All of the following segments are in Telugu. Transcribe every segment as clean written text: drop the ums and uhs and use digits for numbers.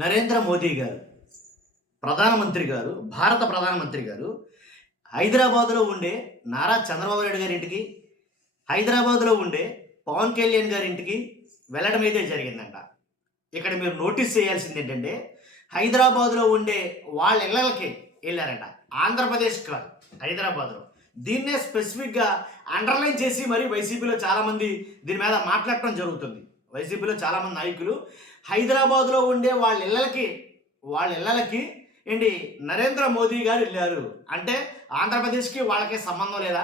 నరేంద్ర మోదీ గారు, ప్రధానమంత్రి గారు, భారత ప్రధానమంత్రి గారు హైదరాబాద్‌లో ఉండే నారా చంద్రబాబు నాయుడు గారింటికి, హైదరాబాద్‌లో ఉండే పవన్ కళ్యాణ్ గారింటికి వెళ్ళడం అయితే జరిగిందంట. ఇక్కడ మీరు నోటీస్ చేయాల్సిందేంటంటే, హైదరాబాద్‌లో ఉండే వాళ్ళ ఇళ్ళలకి ఎళ్లారంట. ఆంధ్రప్రదేశ్ కాదు, హైదరాబాద్‌లో. దీన్నే స్పెసిఫిక్‌గా అండర్‌లైన్ చేసి మరి వైసీపీలో చాలామంది దీని మీద మాట్లాడటం జరుగుతుంది. వైసీపీలో చాలామంది నాయకులు హైదరాబాద్‌లో ఉండే వాళ్ళ ఇళ్ళలకి ఏంటి నరేంద్ర మోదీ గారు ఎళ్లారు. అంటే ఆంధ్రప్రదేశ్‌కి వాళ్ళకి సంబంధం లేదా?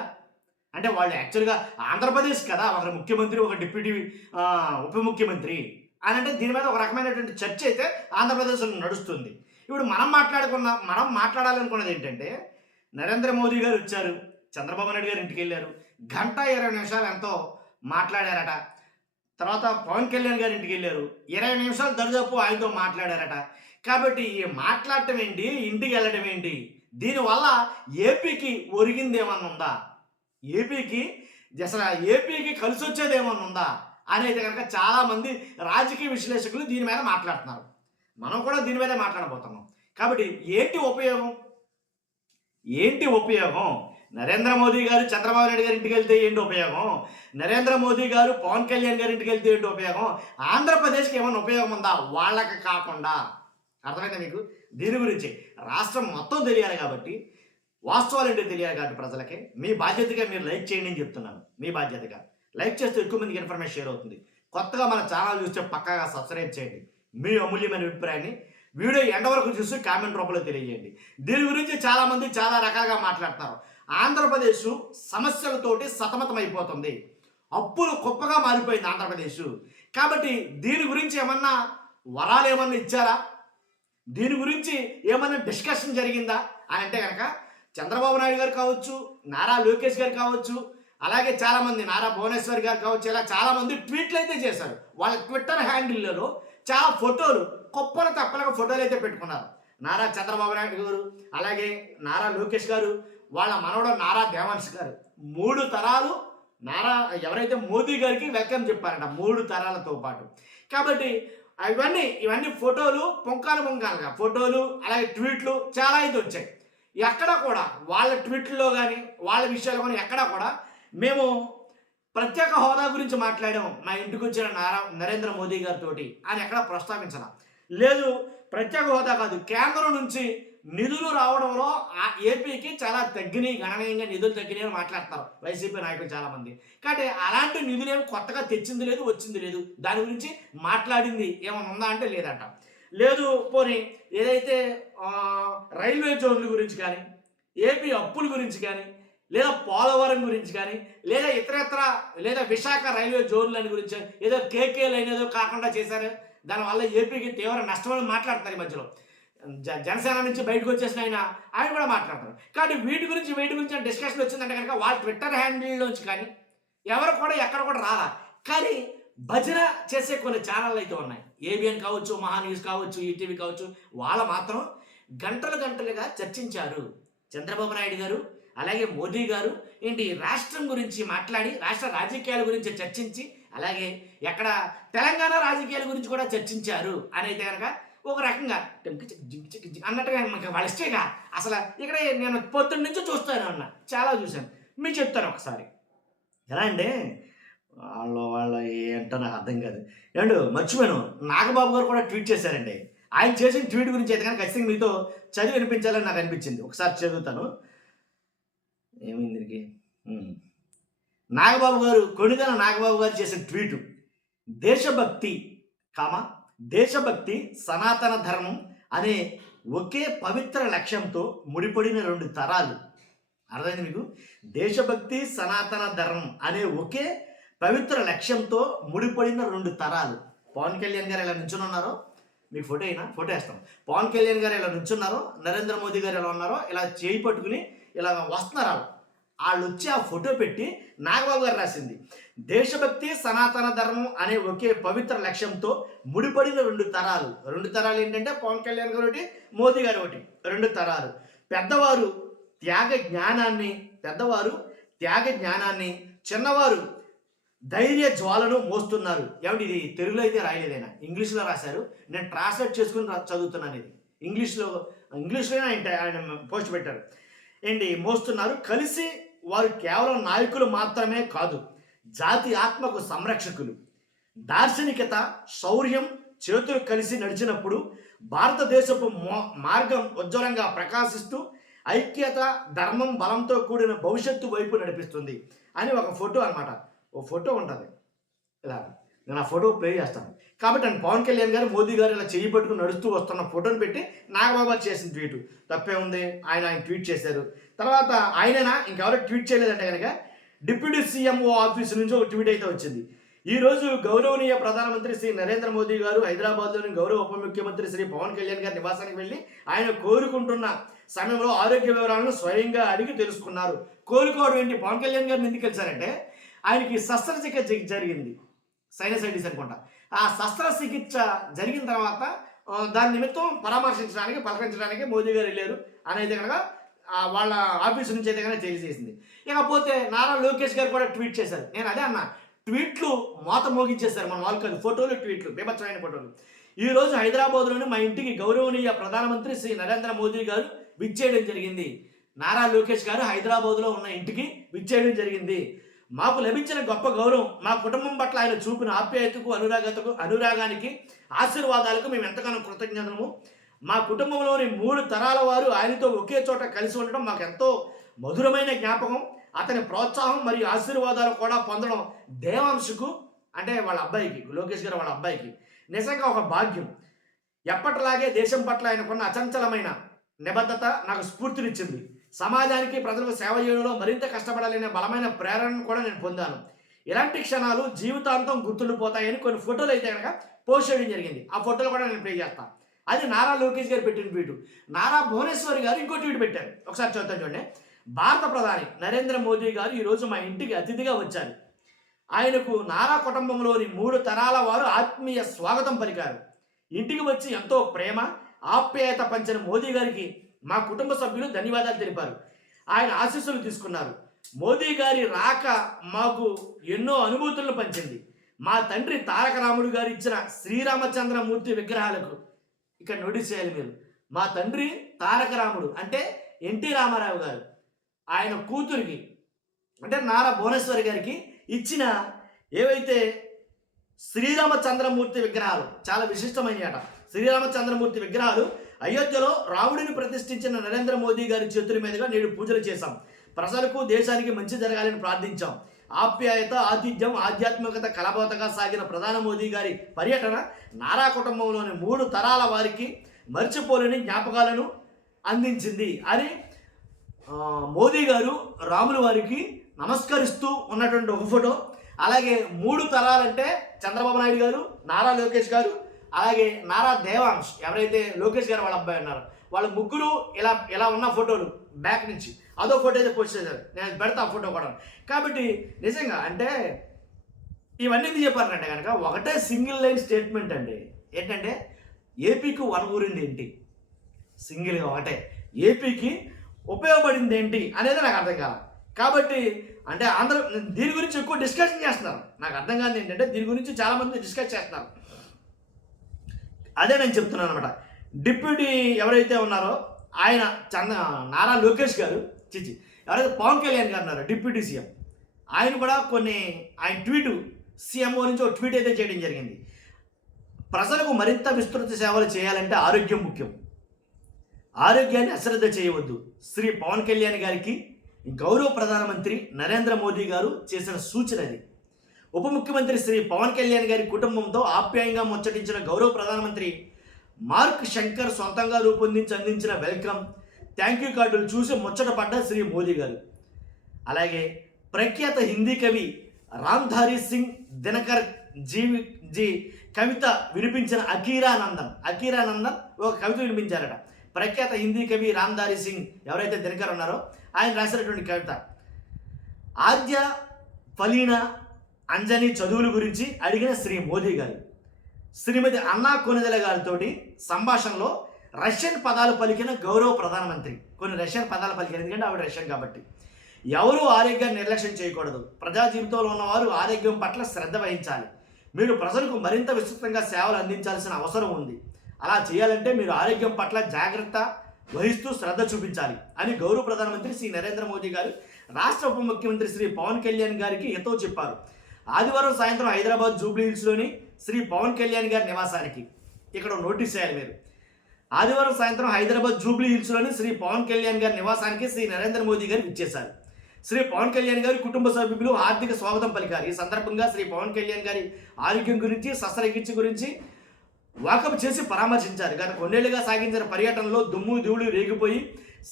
అంటే వాళ్ళు యాక్చువల్‌గా ఆంధ్రప్రదేశ్ కదా! ఒక ముఖ్యమంత్రి, ఒక డిప్యూటీ ఉప ముఖ్యమంత్రి అనంటే దీని మీద ఒక రకమైనటువంటి చర్చ అయితే ఆంధ్రప్రదేశ్‌లో నడుస్తుంది. ఇప్పుడు మనం మాట్లాడాలనుకున్నది ఏంటంటే, నరేంద్ర మోదీ గారు వచ్చారు. చంద్రబాబు నాయుడు గారి ఇంటికెళ్లారు. గంట 20 నిమిషాలు ఎంతో మాట్లాడారట. తర్వాత పవన్ కళ్యాణ్ గారి ఇంటికెళ్లారు. 20 నిమిషాలు దరిదాపు ఆయనతో మాట్లాడారట. కాబట్టి ఈ మాట్లాడటం ఏంటి? ఇంటికెళ్ళడం ఏంటి? దీనివల్ల ఏపీకి ఒరిగిందేమన్నా ఉందా? ఏపీకి అసల ఏపీకి కలిసొచ్చేదేమన్నా ఉందా? అనేది గనక చాలామంది రాజకీయ విశ్లేషకులు దీని మీద మాట్లాడుతున్నారు. మనం కూడా దీని మీదే మాట్లాడబోతున్నాం. కాబట్టి ఏంటి ఉపయోగం? నరేంద్ర మోదీ గారు చంద్రబాబు నాయుడు గారి ఇంటికెళ్తే ఏంటి ఉపయోగం? నరేంద్ర మోదీ గారు పవన్ కళ్యాణ్ గారి ఇంటికెళ్తే ఏంటి ఉపయోగం? ఆంధ్రప్రదేశ్‌కి ఏమన్నా ఉపయోగం ఉందా? వాళ్ళకి కాకుండా. అర్థమైందా మీకు? దీని గురించి రాష్ట్రం మొత్తం తెలియాలి కాబట్టి, వాస్తవాలేంటో తెలియాలి కాబట్టి ప్రజలకి, మీ బాధ్యతగా మీరు లైక్ చేయండి అని చెప్తున్నాను. మీ బాధ్యతగా. లైక్ చేస్తే ఎక్కువ మందికి ఇన్ఫర్మేషన్ షేర్ అవుతుంది. కొత్తగా మన ఛానల్ చూస్తే పక్కాగా సబ్స్క్రైబ్ చేయండి. మీ అమూల్యమైన అభిప్రాయాన్ని వీడియో ఎండ్ వరకు చూసి కామెంట్ రూపంలో తెలియజేయండి. దీని గురించి చాలామంది చాలా రకాలుగా మాట్లాడుతున్నారు. ఆంధ్రప్రదేశ్ సమస్యలతోటి సతమతమైపోతుంది. అప్పులు కుప్పగా మారిపోయింది ఆంధ్రప్రదేశ్. కాబట్టి దీని గురించి ఏమన్నా వరాలు ఏమన్నా ఇచ్చారా? దీని గురించి ఏమన్నా డిస్కషన్ జరిగిందా అని అంటే కనుక చంద్రబాబు నాయుడు గారు కావచ్చు, నారా లోకేష్ గారు కావచ్చు, అలాగే చాలామంది నారా భువనేశ్వర్ గారు కావచ్చు, ఇలా చాలామంది ట్వీట్లు అయితే చేశారు. వాళ్ళ ట్విట్టర్ హ్యాండిల్లలో చాలా ఫోటోలు కుప్పలు తప్పలుగా ఫోటోలు అయితే పెట్టుకున్నారు. నారా చంద్రబాబు నాయుడు గారు, అలాగే నారా లోకేష్ గారు, వాళ్ళ మనవడు నారా దేవాంశ్ గారు, 3 తరాలు ఎవరైతే మోదీ గారికి వెల్కమ్ చెప్పారంట, 3 తరాలతో పాటు. కాబట్టి ఇవన్నీ ఫోటోలు పుంకాలుగా ఫోటోలు, అలాగే ట్వీట్లు చాలా అయితే వచ్చాయి. ఎక్కడ కూడా వాళ్ళ ట్వీట్లలో కానీ వాళ్ళ విషయాలు కానీ ఎక్కడా కూడా మేము ప్రత్యేక హోదా గురించి మాట్లాడాం మా ఇంటికి వచ్చిన నరేంద్ర మోదీ గారితో అని ఎక్కడా ప్రస్తావించాల. లేదు, ప్రత్యేక హోదా కాదు, కేంద్రం నుంచి నిధులు రావడంలో ఏపీకి చాలా గణనీయంగా నిధులు తగ్గినాయి అని మాట్లాడతారు వైసీపీ నాయకులు చాలామంది. కాబట్టి అలాంటి నిధులు ఏమి కొత్తగా తెచ్చింది లేదు, వచ్చింది లేదు. దాని గురించి మాట్లాడింది ఏమైనా ఉందా అంటే లేదంట. లేదు, పోనీ ఏదైతే రైల్వే జోన్ల గురించి కానీ, ఏపీ అప్పుల గురించి కానీ, లేదా పోలవరం గురించి కానీ, లేదా ఇతరత్ర, లేదా విశాఖ రైల్వే జోన్లని గురించి ఏదో కేకే లైన్ ఏదో కాకుండా చేశారు, దానివల్ల ఏపీకి తీవ్ర నష్టమని మాట్లాడతారు ఈ మధ్యలో. జనసేన నుంచి బయటకు వచ్చేసిన ఆయన కూడా మాట్లాడతారు. కాబట్టి వీటి గురించి డిస్కషన్ వచ్చిందంటే కనుక వాళ్ళ ట్విట్టర్ హ్యాండిల్లోంచి కానీ ఎవరు కూడా ఎక్కడ కూడా రాలా. కానీ భజన చేసే కొన్ని ఛానళ్ళు అయితే ఉన్నాయి. ఏబిఎన్ కావచ్చు, మహా న్యూస్ కావచ్చు, ఈటీవీ కావచ్చు, వాళ్ళు మాత్రం గంటలుగా చర్చించారు. చంద్రబాబు నాయుడు గారు, అలాగే మోదీ గారు ఏంటి రాష్ట్రం గురించి మాట్లాడి, రాష్ట్ర రాజకీయాల గురించి చర్చించి, అలాగే ఎక్కడ తెలంగాణ రాజకీయాల గురించి కూడా చర్చించారు అని అయితే కనుక ఒక రకంగా అన్నట్టుగా మనకి వాళ్ళ ఇష్టేగా. అసలు ఇక్కడ నేను పొద్దున్న నుంచి చూస్తాను అన్న, చాలా చూశాను. మీకు చెప్తాను ఒకసారి. ఎలా అంటే వాళ్ళ ఏంటో నాకు అర్థం కాదు. ఏమండు మర్చిపోయాను, నాగబాబు గారు కూడా ట్వీట్ చేశారండి. ఆయన చేసిన ట్వీట్ గురించి అయితే కనుక ఖచ్చితంగా మీతో చదివి వినిపించాలని నాకు అనిపించింది. ఒకసారి చదువుతాను. ఏమైంది దీనికి? కొణిదెల నాగబాబు గారు చేసిన ట్వీటు, దేశభక్తి సనాతన ధర్మం అనే ఒకే పవిత్ర లక్ష్యంతో ముడిపడిన 2 తరాలు. అర్థమైంది మీకు? దేశభక్తి సనాతన ధర్మం అనే ఒకే పవిత్ర లక్ష్యంతో ముడిపడిన 2 తరాలు. పవన్ కళ్యాణ్ గారు ఎలా నించుని ఉన్నారో, మీకు ఫోటో వేస్తాం. పవన్ కళ్యాణ్ గారు ఎలా నించున్నారో, నరేంద్ర మోదీ గారు ఎలా ఉన్నారో, ఇలా చేయి పట్టుకుని ఇలా వస్తున్నారు. వాళ్ళు వచ్చి ఆ ఫోటో పెట్టి నాగబాబు గారు రాసింది, దేశభక్తి సనాతన ధర్మం అనే ఒకే పవిత్ర లక్ష్యంతో ముడిపడిన 2 తరాలు. 2 తరాలు ఏంటంటే పవన్ కళ్యాణ్ గారు ఒకటి, మోదీ గారు ఒకటి. 2 తరాలు. పెద్దవారు త్యాగ జ్ఞానాన్ని, చిన్నవారు ధైర్య జ్వాలను మోస్తున్నారు. ఏమంటే ఇది తెలుగులో అయితే రాయలేదైనా, ఇంగ్లీష్లో రాశారు. నేను ట్రాన్స్లేట్ చేసుకుని చదువుతున్నాను. ఇది ఇంగ్లీష్లోనే ఆయన పోస్ట్ పెట్టారు. ఏంటి మోస్తున్నారు. కలిసి వారు కేవలం నాయకులు మాత్రమే కాదు, జాతి ఆత్మకు సంరక్షకులు. దార్శనికత, శౌర్యం చేతులు కలిసి నడిచినప్పుడు భారతదేశపు మార్గం ఉజ్వలంగా ప్రకాశిస్తూ ఐక్యత, ధర్మం, బలంతో కూడిన భవిష్యత్తు వైపు నడిపిస్తుంది అని ఒక ఫోటో అనమాట. ఓ ఫోటో ఉంటుంది ఇలా, నేను ఆ ఫోటో ప్లే చేస్తాను. కాబట్టి నేను పవన్ కళ్యాణ్ గారు, మోదీ గారు ఇలా చెయ్యి పట్టుకుని నడుస్తూ వస్తున్న ఫోటోని పెట్టి నాగబాబా చేసిన ట్వీట్ తప్పే ఉంది. ఆయన ట్వీట్ చేశారు. తర్వాత ఆయననా ఇంకెవరో ట్వీట్ చేయలేదంటే కనుక డిప్యూటీ సీఎంఓ ఆఫీస్ నుంచి ఒక ట్వీట్ అయితే వచ్చింది. ఈరోజు గౌరవనీయ ప్రధానమంత్రి శ్రీ నరేంద్ర మోదీ గారు హైదరాబాద్లోని గౌరవ ఉప ముఖ్యమంత్రి శ్రీ పవన్ కళ్యాణ్ గారి నివాసానికి వెళ్ళి ఆయన కోరుకుంటున్న సమయంలో ఆరోగ్య వివరాలను స్వయంగా అడిగి తెలుసుకున్నారు. కోరుకోవడం ఏంటి? పవన్ కళ్యాణ్ గారిని ఎందుకు కలిసారంటే ఆయనకి శస్త్రచికిత్స జరిగింది, సైనసైటిస్ అనుకుంటా. ఆ శస్త్రచికిత్స జరిగిన తర్వాత దాని నిమిత్తం పరామర్శించడానికి, పలకరించడానికి మోదీ గారు వెళ్ళారు అనేది కనుక వాళ్ళ ఆఫీసు నుంచి అయితే కనుక తెలియజేసింది. ఇకపోతే నారా లోకేష్ గారు కూడా ట్వీట్ చేశారు. నేను అదే అన్నా, ట్వీట్లు మోత మోగించేశారు. మన వాళ్ళు కాదు, ఫోటోలు ట్వీట్లు, బీభత్సమైన ఫోటోలు. ఈరోజు హైదరాబాద్లోని మా ఇంటికి గౌరవనీయ ప్రధానమంత్రి శ్రీ నరేంద్ర మోదీ గారు విచ్చేయడం జరిగింది. నారా లోకేష్ గారు హైదరాబాద్లో ఉన్న ఇంటికి విచ్చేయడం జరిగింది. మాకు లభించిన గొప్ప గౌరవం, మా కుటుంబం పట్ల ఆయన చూపిన ఆప్యాయతకు, అనురాగానికి, ఆశీర్వాదాలకు మేము ఎంతగానో కృతజ్ఞతము. మా కుటుంబంలోని 3 తరాల వారు ఆయనతో ఒకే చోట కలిసి ఉండడం మాకు ఎంతో మధురమైన జ్ఞాపకం. అతని ప్రోత్సాహం మరియు ఆశీర్వాదాలు కూడా పొందడం దేవాంశకు, అంటే వాళ్ళ అబ్బాయికి, లోకేష్ గారు వాళ్ళ అబ్బాయికి నిజంగా ఒక భాగ్యం. ఎప్పటిలాగే దేశం పట్ల ఆయనకున్న అచంచలమైన నిబద్ధత నాకు స్ఫూర్తినిచ్చింది. సమాజానికి, ప్రజలకు సేవ చేయడంలో మరింత కష్టపడాలనే బలమైన ప్రేరణను కూడా నేను పొందాను. ఇలాంటి క్షణాలు జీవితాంతం గుర్తుండిపోతాయని కొన్ని ఫోటోలు అయితే కనుక పోస్ట్ చేయడం జరిగింది. ఆ ఫోటోలు కూడా నేను ప్లే చేస్తాను. అది నారా లోకేష్ గారు పెట్టిన ట్వీట్. నారా భువనేశ్వరి గారు ఇంకో ట్వీట్ పెట్టారు. ఒకసారి చూద్దాం చూడండి. భారత ప్రధాని నరేంద్ర మోదీ గారు ఈరోజు మా ఇంటికి అతిథిగా వచ్చారు. ఆయనకు నారా కుటుంబంలోని 3 తరాల వారు ఆత్మీయ స్వాగతం పలికారు. ఇంటికి వచ్చి ఎంతో ప్రేమ, ఆప్యాయత పంచిన మోదీ గారికి మా కుటుంబ సభ్యులు ధన్యవాదాలు తెలిపారు. ఆయన ఆశీస్సులు తీసుకున్నారు. మోదీ గారి రాక మాకు ఎన్నో అనుభూతులను పంచింది. మా తండ్రి తారక రాముడు గారు ఇచ్చిన శ్రీరామచంద్రమూర్తి విగ్రహాలకు, ఇక్కడ నోటీస్ చేయాలి మీరు, మా తండ్రి తారక రాముడు అంటే ఎన్టీ రామారావు గారు, ఆయన కూతురికి అంటే నారా భువనేశ్వరి గారికి ఇచ్చిన ఏవైతే శ్రీరామచంద్రమూర్తి విగ్రహాలు, చాలా విశిష్టమైన అట. శ్రీరామచంద్రమూర్తి విగ్రహాలు అయోధ్యలో రాముడిని ప్రతిష్ఠించిన నరేంద్ర మోదీ గారి చేతుల మీదుగా నేడు పూజలు చేశాం. ప్రజలకు, దేశానికి మంచి జరగాలని ప్రార్థించాం. ఆప్యాయత, ఆతిథ్యం, ఆధ్యాత్మికత కలబోతగా సాగిన ప్రధాని మోదీ గారి పర్యటన నారా కుటుంబంలోని 3 తరాల వారికి మర్చిపోలేని జ్ఞాపకాలను అందించింది అని మోదీ గారు రాముల వారికి నమస్కరిస్తూ ఉన్నటువంటి ఒక ఫోటో. అలాగే 3 తరాలంటే చంద్రబాబు నాయుడు గారు, నారా లోకేష్ గారు, అలాగే నారా దేవాంశ్, ఎవరైతే లోకేష్ గారు వాళ్ళ అబ్బాయి ఉన్నారో, వాళ్ళ ముగ్గురు ఇలా ఉన్న ఫోటోలు బ్యాక్ నుంచి అదో ఫోటో అయితే పోస్ట్ చేశారు. నేను పెడతా ఆ ఫోటో కూడా. కాబట్టి నిజంగా అంటే ఇవన్నీ ఎందుకు చెప్పారంటే కనుక ఒకటే సింగిల్ లైన్ స్టేట్మెంట్ అండి. ఏంటంటే ఏపీకి వనగూరింది ఏంటి, సింగిల్గా ఒకటే ఏపీకి ఉపయోగపడింది ఏంటి అనేది నాకు అర్థం కాదు. కాబట్టి అంటే దీని గురించి ఎక్కువ డిస్కషన్ చేస్తున్నారు. నాకు అర్థం కాదు ఏంటంటే దీని గురించి చాలామంది డిస్కస్ చేస్తున్నారు. అదే నేను చెప్తున్నాను అనమాట. డిప్యూటీ ఎవరైతే ఉన్నారో ఆయన నారా లోకేష్ గారు, ఎవరైతే పవన్ కళ్యాణ్ గారు ఉన్నారో డిప్యూటీ సీఎం, ఆయన కూడా ఆయన ట్వీటు సీఎంఓ నుంచి ఒక ట్వీట్ అయితే చేయడం జరిగింది. ప్రజలకు మరింత విస్తృత సేవలు చేయాలంటే ఆరోగ్యం ముఖ్యం, ఆరోగ్యాన్ని అశ్రద్ధ చేయవద్దు. శ్రీ పవన్ కళ్యాణ్ గారికి గౌరవ ప్రధానమంత్రి నరేంద్ర మోదీ గారు చేసిన సూచన అది. ఉప ముఖ్యమంత్రి శ్రీ పవన్ కళ్యాణ్ గారి కుటుంబంతో ఆప్యాయంగా ముచ్చటించిన గౌరవ ప్రధానమంత్రి మార్క్ శంకర్ సొంతంగా రూపొందించి అందించిన వెల్కమ్, థ్యాంక్ యూ కార్డులు చూసి ముచ్చటపడ్డ శ్రీ మోదీ గారు. అలాగే ప్రఖ్యాత హిందీ కవి రామ్ధారీ సింగ్ దినకర్ జీ కవిత వినిపించిన అకీరానందన్ ఒక కవిత వినిపించారట. ప్రఖ్యాత హిందీ కవి రామ్ధారీ సింగ్ ఎవరైతే దినకర్ ఉన్నారో ఆయన రాసినటువంటి కవిత. ఆద్య ఫలీన అంజని చదువుల గురించి అడిగిన శ్రీ మోదీ గారు శ్రీమతి అన్నా కొనిదెల గారితో సంభాషణలో రష్యన్ పదాలు పలికిన గౌరవ ప్రధానమంత్రి, కొన్ని రష్యన్ పదాలు పలికిన, ఎందుకంటే ఆవిడ రష్యన్ కాబట్టి. ఎవరూ ఆరోగ్యాన్ని నిర్లక్ష్యం చేయకూడదు. ప్రజా జీవితంలో ఉన్నవారు ఆరోగ్యం పట్ల శ్రద్ధ వహించాలి. మీరు ప్రజలకు మరింత విస్తృతంగా సేవలు అందించాల్సిన అవసరం ఉంది. అలా చేయాలంటే మీరు ఆరోగ్యం పట్ల జాగ్రత్త వహిస్తూ శ్రద్ధ చూపించాలి అని గౌరవ ప్రధానమంత్రి శ్రీ నరేంద్ర మోదీ గారు రాష్ట్ర ఉప ముఖ్యమంత్రి శ్రీ పవన్ కళ్యాణ్ గారికి హితవు చెప్పారు. ఆదివారం సాయంత్రం హైదరాబాద్ జూబ్లీ హిల్స్లోని శ్రీ పవన్ కళ్యాణ్ గారి నివాసానికి, ఇక్కడ నోటీస్ చేయాలి మీరు, ఆదివారం సాయంత్రం హైదరాబాద్ జూబ్లీ హిల్స్లోని శ్రీ పవన్ కళ్యాణ్ గారి నివాసానికి శ్రీ నరేంద్ర మోదీ గారు విచ్చేశారు. శ్రీ పవన్ కళ్యాణ్ గారి కుటుంబ సభ్యులు హార్దిక స్వాగతం పలికారు. ఈ సందర్భంగా శ్రీ పవన్ కళ్యాణ్ గారి ఆరోగ్యం గురించి, శస్త్రచికిత్స గురించి వాకప్ చేసి పరామర్శించారు. గత కొన్నేళ్లుగా సాగించిన పర్యటనలో దుమ్ము ధూళి రేగిపోయి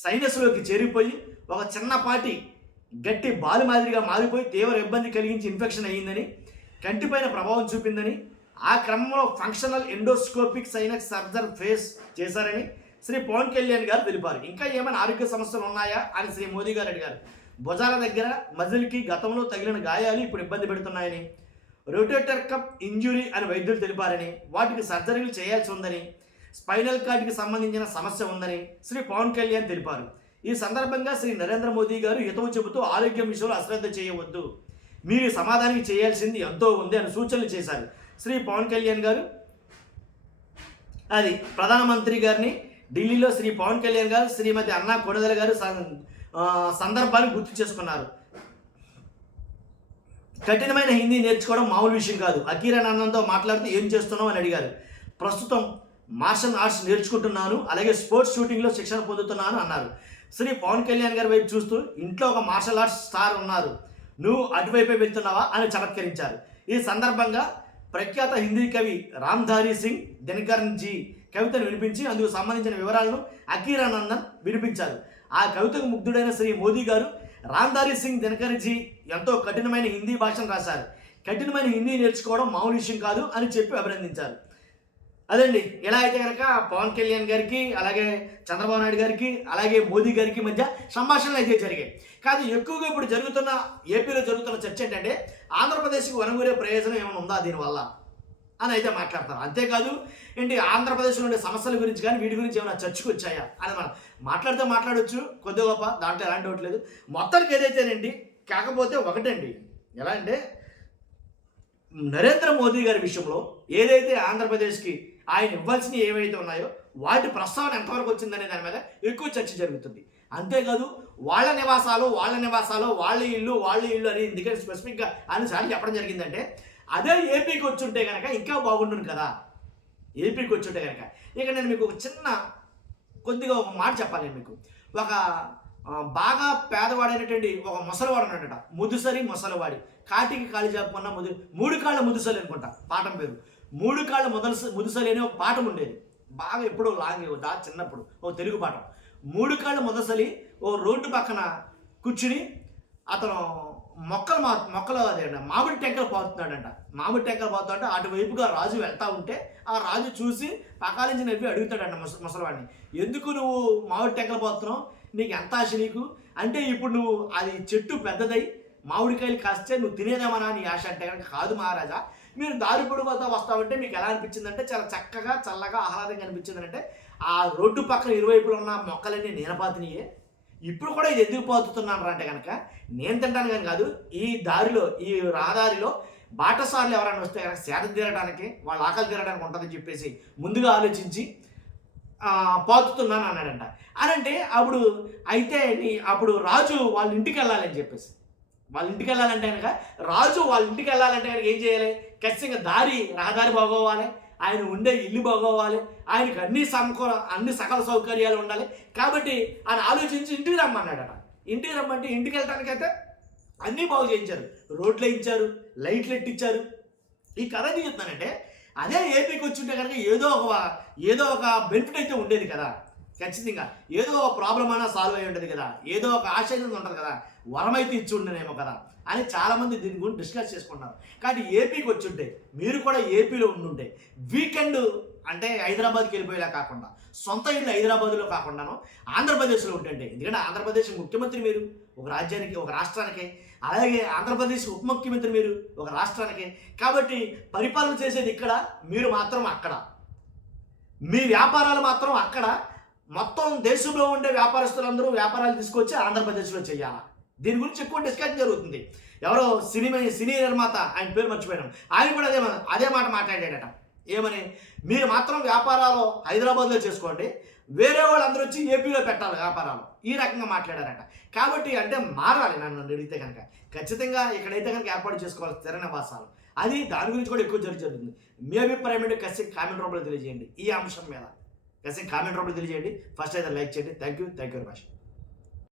సైనస్లోకి చేరిపోయి ఒక చిన్నపాటి గట్టి బాలు మాదిరిగా మారిపోయి తీవ్ర ఇబ్బంది కలిగించి ఇన్ఫెక్షన్ అయ్యిందని, కంటిపైన ప్రభావం చూపిందని, ఆ క్రమంలో functional endoscopic sinus surgery face చేశారని శ్రీ పవన్ కళ్యాణ్ గారు తెలిపారు. ఇంకా ఏమైనా ఆరోగ్య సమస్యలు ఉన్నాయా అని శ్రీ మోదీ గారు అడిగారు. భుజాల దగ్గర మజిల్కి గతంలో తగిలిన గాయాలు ఇప్పుడు ఇబ్బంది పెడుతున్నాయని, రొటేటర్ కప్ ఇంజురీ అని వైద్యులు తెలిపారని, వాటికి సర్జరీలు చేయాల్సి ఉందని, స్పైనల్ కార్డ్కి సంబంధించిన సమస్య ఉందని శ్రీ పవన్ కళ్యాణ్ తెలిపారు. ఈ సందర్భంగా శ్రీ నరేంద్ర మోదీ గారు హితవు చెబుతూ ఆరోగ్యం విషయంలో అశ్రద్ధ చేయవద్దు, మీరు సమాధానం చేయాల్సింది ఎంతో ఉంది అని సూచనలు చేశారు. శ్రీ పవన్ కళ్యాణ్ గారు అది ప్రధానమంత్రి గారిని ఢిల్లీలో శ్రీ పవన్ కళ్యాణ్ గారు శ్రీమతి అన్నా కొణిదెల గారు సందర్భాన్ని గుర్తు చేసుకున్నారు. కఠినమైన హిందీ నేర్చుకోవడం మామూలు విషయం కాదు. అకీరానందంతో మాట్లాడుతూ ఏం చేస్తున్నావు అని అడిగారు. ప్రస్తుతం మార్షల్ ఆర్ట్స్ నేర్చుకుంటున్నాను, అలాగే స్పోర్ట్స్ షూటింగ్లో శిక్షణ పొందుతున్నాను అన్నారు. శ్రీ పవన్ కళ్యాణ్ గారి వైపు చూస్తూ ఇంట్లో ఒక మార్షల్ ఆర్ట్స్ స్టార్ ఉన్నారు, నువ్వు అటువైపే వెళ్తున్నావా అని చమత్కరించారు. ఈ సందర్భంగా ప్రఖ్యాత హిందీ కవి రామ్ధారీ సింగ్ దినకరన్ జీ కవితను వినిపించి అందుకు సంబంధించిన వివరాలను అకీరానందన్ వినిపించారు. ఆ కవితకు ముగ్ధుడైన శ్రీ మోదీ గారు రామ్ధారీ సింగ్ దినకరన్ జీ ఎంతో కఠినమైన హిందీ భాషను రాశారు, కఠినమైన హిందీ నేర్చుకోవడం మామూలు విషయం కాదు అని చెప్పి అభినందించారు. అదండి, ఎలా అయితే కనుక పవన్ కళ్యాణ్ గారికి, అలాగే చంద్రబాబు నాయుడు గారికి, అలాగే మోదీ గారికి మధ్య సంభాషణలు అయితే జరిగాయి. కాదు, ఎక్కువగా ఇప్పుడు జరుగుతున్న ఏపీలో జరుగుతున్న చర్చ ఏంటంటే ఆంధ్రప్రదేశ్కి వనగూరే ప్రయోజనం ఏమైనా ఉందా దీనివల్ల అని అయితే మాట్లాడతారు. అంతేకాదు ఏంటి ఆంధ్రప్రదేశ్లో ఉండే సమస్యల గురించి కానీ వీటి గురించి ఏమైనా చర్చకు వచ్చాయా అని మనం మాట్లాడవచ్చు కొద్దిగా గొప్ప, దాంట్లో ఎలాంటి ఒకటి లేదు. మొత్తానికి ఏదైతేనండి, కాకపోతే ఒకటండి, ఎలా అంటే నరేంద్ర మోదీ గారి విషయంలో ఏదైతే ఆంధ్రప్రదేశ్కి ఆయన ఇవ్వాల్సినవి ఏవైతే ఉన్నాయో వాటి ప్రస్తావన ఎంతవరకు వచ్చిందనే దాని మీద ఎక్కువ చర్చ జరుగుతుంది. అంతేకాదు వాళ్ళ నివాసాలు వాళ్ళ ఇల్లు అని ఎందుకంటే స్పెసిఫిక్గా అన్నిసార్లు చెప్పడం జరిగిందంటే అదే ఏపీకి వచ్చుంటే కనుక ఇంకా బాగుంటుంది కదా. ఏపీకి వచ్చుంటే కనుక ఇక నేను మీకు ఒక కొద్దిగా ఒక మాట చెప్పాలి. మీకు ఒక బాగా పేదవాడైనటువంటి ఒక ముసలివాడు ఉన్నాడట, ముసలివాడి కాటికి కాళీ చెప్పుకున్న మూడు కాళ్ళ ముదుసలి అనుకుంటా పాఠం పేరు. మూడు కాళ్ళ ముదుసలి అనే ఒక పాఠం ఉండేది, బాగా ఎప్పుడో చిన్నప్పుడు ఓ తెలుగు పాఠం. మూడు కాళ్ళ ముదసలి ఓ రోడ్డు పక్కన కూర్చుని అతను మొక్కలు అదేంట మామిడి టెంకలు పోతున్నాడంట. మామిడి టెంకలు పోతుంటే అటువైపుగా రాజు వెళ్తా ఉంటే ఆ రాజు చూసి పకాలించి నవ్వి అడుగుతాడంట ముసలివాడిని, ఎందుకు నువ్వు మామిడి టెంకలు పోతున్నావు, నీకు ఎంత ఆశ నీకు అంటే, ఇప్పుడు నువ్వు అది చెట్టు పెద్దదై మామిడికాయలు కాస్తే నువ్వు తినేదేమన్నా నీ ఆశ అంటే కనుక కాదు మహారాజా, మీరు దారి పొడుగుతా వస్తామంటే మీకు ఎలా అనిపించిందంటే చాలా చక్కగా చల్లగా ఆహ్లాదంగా అనిపించిందంటే ఆ రోడ్డు పక్కన ఇరువైపులో ఉన్న మొక్కలన్నీ నేనపాతినియే, ఇప్పుడు కూడా ఇది ఎందుకు పోతున్నాను అంటే కనుక నేను తింటాను కానీ కాదు, ఈ రహదారిలో బాటసార్లు ఎవరైనా వస్తే కనుక సేద తీరడానికి వాళ్ళ ఆకలి తీరడానికి ఉంటుందని చెప్పేసి ముందుగా ఆలోచించి పోతున్నాను అన్నాడంట. అనంటే అప్పుడు రాజు వాళ్ళ ఇంటికి వెళ్ళాలని చెప్పేసి, వాళ్ళ ఇంటికి వెళ్ళాలంటే కనుక రాజు వాళ్ళ ఇంటికి వెళ్ళాలంటే కనుక ఏం చేయాలి, ఖచ్చితంగా రహదారి బాగోవాలి, ఆయన ఉండే ఇల్లు బాగోవాలి, ఆయనకు అన్ని సకల సౌకర్యాలు ఉండాలి. కాబట్టి ఆయన ఆలోచించి ఇంటికి రమ్మన్నాడట. ఇంటికి రమ్మంటే ఇంటికి వెళ్ళడానికైతే అన్నీ బాగు చేయించారు, రోడ్లు వేయించారు, లైట్లు ఎట్టించారు. ఈ కథ ఏం చెప్తానంటే అదే ఏపీకి వచ్చుంటే కనుక ఏదో ఒక బెనిఫిట్ అయితే ఉండేది కదా, ఖచ్చితంగా ఏదో ఒక ప్రాబ్లం అయినా సాల్వ్ అయి ఉండేది కదా, ఏదో ఒక ఆశయం ఉంటుంది కదా, వరమైతే ఇచ్చి ఉండనేమో కదా అని చాలామంది దీని గురించి డిస్కస్ చేసుకుంటున్నారు. కాబట్టి ఏపీకి వచ్చుంటే మీరు కూడా ఏపీలో ఉండుంటే వీకెండ్ అంటే హైదరాబాద్కి వెళ్ళిపోయేలా కాకుండా సొంత ఇల్లు హైదరాబాద్లో కాకుండాను ఆంధ్రప్రదేశ్లో ఉంటుంటే, ఎందుకంటే ఆంధ్రప్రదేశ్ ముఖ్యమంత్రి మీరు ఒక రాష్ట్రానికి, అలాగే ఆంధ్రప్రదేశ్ ఉప ముఖ్యమంత్రి మీరు ఒక రాష్ట్రానికి. కాబట్టి పరిపాలన చేసేది ఇక్కడ, మీరు మాత్రం అక్కడ, మీ వ్యాపారాలు మాత్రం అక్కడ, మొత్తం దేశంలో ఉండే వ్యాపారస్తులందరూ వ్యాపారాలు తీసుకొచ్చి ఆంధ్రప్రదేశ్లో చేయాలి. దీని గురించి ఎక్కువ డిస్కషన్ జరుగుతుంది. ఎవరో సినీ నిర్మాత, ఆయన పేరు మర్చిపోయాను, ఆయన కూడా అదే మాట మాట్లాడాడట. ఏమని, మీరు మాత్రం వ్యాపారాలు హైదరాబాద్లో చేసుకోండి, వేరే వాళ్ళందరూ వచ్చి ఏపీలో పెట్టాలి వ్యాపారాలు, ఈ రకంగా మాట్లాడారట. కాబట్టి అంటే మారాలి. నన్ను అడిగితే కనుక ఖచ్చితంగా ఇక్కడైతే కనుక ఏర్పాటు చేసుకోవాలి స్థిర నివాసాలు. అది దాని గురించి కూడా ఎక్కువ జరుగుతుంది. మీ అభిప్రాయం ఏంటి ఖచ్చితంగా కామెంట్ రూపంలో తెలియజేయండి. ఈ అంశం మీద ఖచ్చితంగా కామెంట్ రూపంలో తెలియజేయండి. ఫస్ట్ అయితే లైక్ చేయండి. Thank you very much.